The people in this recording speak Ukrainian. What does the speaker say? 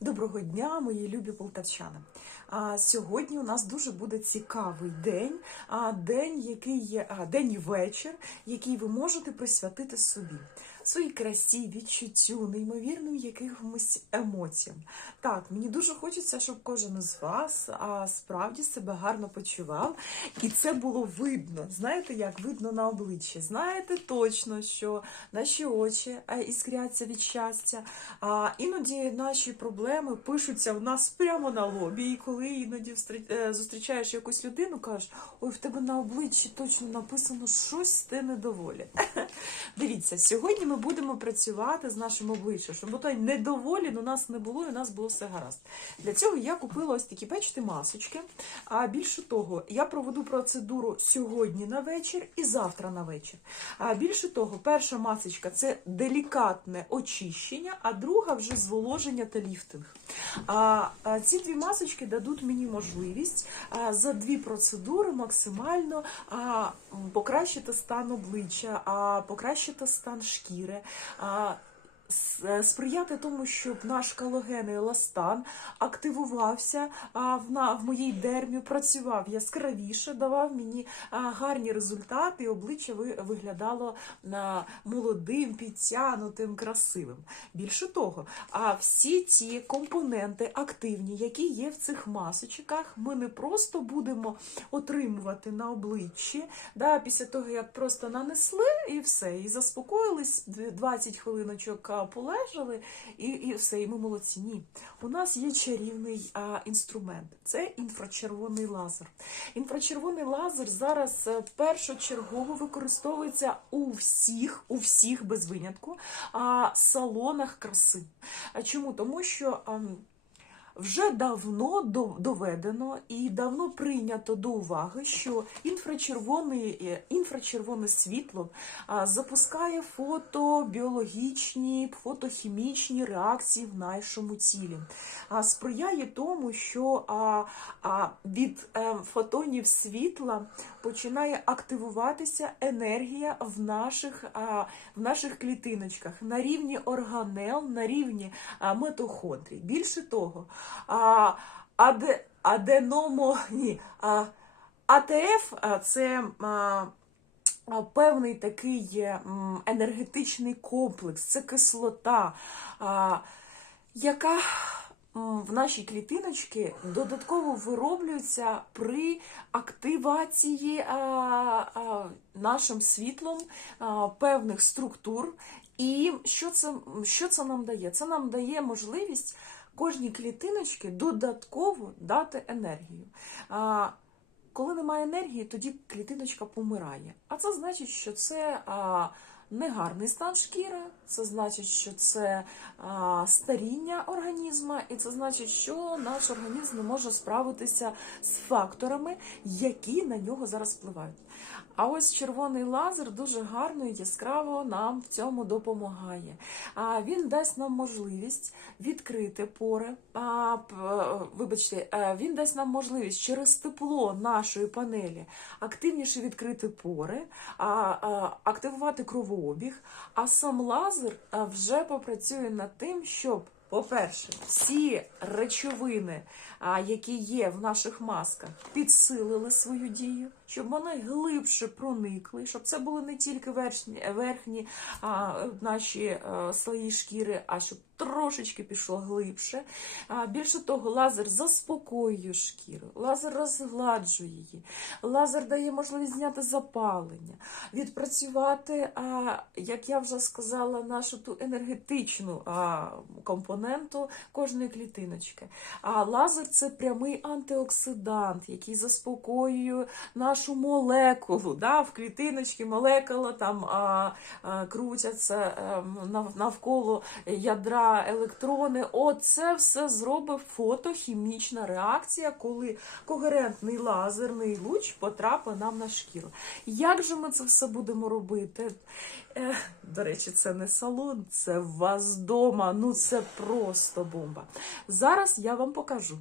Доброго дня, мої любі полтавчани. А сьогодні у нас дуже буде цікавий день, а день, який є день і вечір, який ви можете присвятити собі, своїй красі, відчуттю, неймовірним якимось емоціям. Так, мені дуже хочеться, щоб кожен із вас а, справді себе гарно почував, і це було видно. Знаєте, як видно на обличчі. Знаєте точно, що наші очі а, іскряться від щастя. А іноді наші проблеми пишуться в нас прямо на лобі. І коли іноді е, зустрічаєш якусь людину, кажеш, ой, в тебе на обличчі точно написано щось ти недоволі. Дивіться, сьогодні ми будемо працювати з нашим обличчям, щоб той недоволін у нас не було, і у нас було все гаразд. Для цього я купила ось такі, бачите, масочки. А більше того, я проведу процедуру сьогодні на вечір і завтра на вечір. А більше того, перша масочка це делікатне очищення, а друга вже зволоження та ліфтинг. А, ці дві масочки дадуть мені можливість за дві процедури максимально покращити стан обличчя, покращити стан шкіри. А, с- е, Сприяти тому, щоб наш колаген еластан активувався в, на, в моїй дермі, працював яскравіше, давав мені гарні результати, і обличчя ви, виглядало молодим, підтягнутим, красивим. Більше того, а всі ті компоненти активні, які є в цих масочках, ми не просто будемо отримувати на обличчі. Да, після того, як просто нанесли і все, і заспокоїлись, дв- 20 хвилиночок а, полежали, і, і все, і ми молодці. Ні. У нас є чарівний а, інструмент. Це інфрачервоний лазер. Інфрачервоний лазер зараз е, першочергово використовується у всіх, у всіх без винятку а, салонах краси. А чому? Тому що. ам, вже давно до- доведено і давно прийнято до уваги, що інфрачервоне, інфрачервоне світло запускає фотобіологічні, фотохімічні реакції в нашому тілі, сприяє тому, що від е, фотонів світла починає активуватися енергія в наших, в наших клітиночках на рівні органел, на рівні митохондрій. Більше того, а, аде, аденомо, ні, а, АТФ це а, певний такий енергетичний комплекс, це кислота, а, яка в нашій клітиночці додатково вироблюється при активації а, а, нашим світлом а, певних структур. І що це, що це нам дає? Це нам дає можливість кожній клітиночці додатково дати енергію. А, коли немає енергії, тоді клітиночка помирає. А це значить, що це а, негарний стан шкіри, це значить, що це а, старіння організму, і це значить, що наш організм не може справитися з факторами, які на нього зараз впливають. А ось червоний лазер дуже гарно і яскраво нам в цьому допомагає. А він дасть нам можливість відкрити пори. А, е, вибачте, е, він дасть нам можливість через тепло нашої панелі активніше відкрити пори, а, а, активувати кровообіг. А сам лазер вже попрацює над тим, щоб. По-перше, всі речовини, які є в наших масках, підсилили свою дію, щоб вони глибше проникли, щоб це були не тільки верхні, верхні а, наші а, слої шкіри, а щоб трошечки пішло глибше. А, більше того, лазер заспокоює шкіру, лазер розгладжує її, лазер дає можливість зняти запалення, відпрацювати, а, як я вже сказала, нашу ту енергетичну а, компоненту кожної клітиночки. А лазер це прямий антиоксидант, який заспокоює нашу молекулу. Да? В клітиночці молекула там а, а, крутяться ем, нав- навколо ядра електрони. Оце все зробить фотохімічна реакція, коли когерентний лазерний луч потрапить нам на шкіру. Як же ми це все будемо робити? Е, до речі, це не салон, це вас вдома. Ну це просто бомба. Зараз я вам покажу.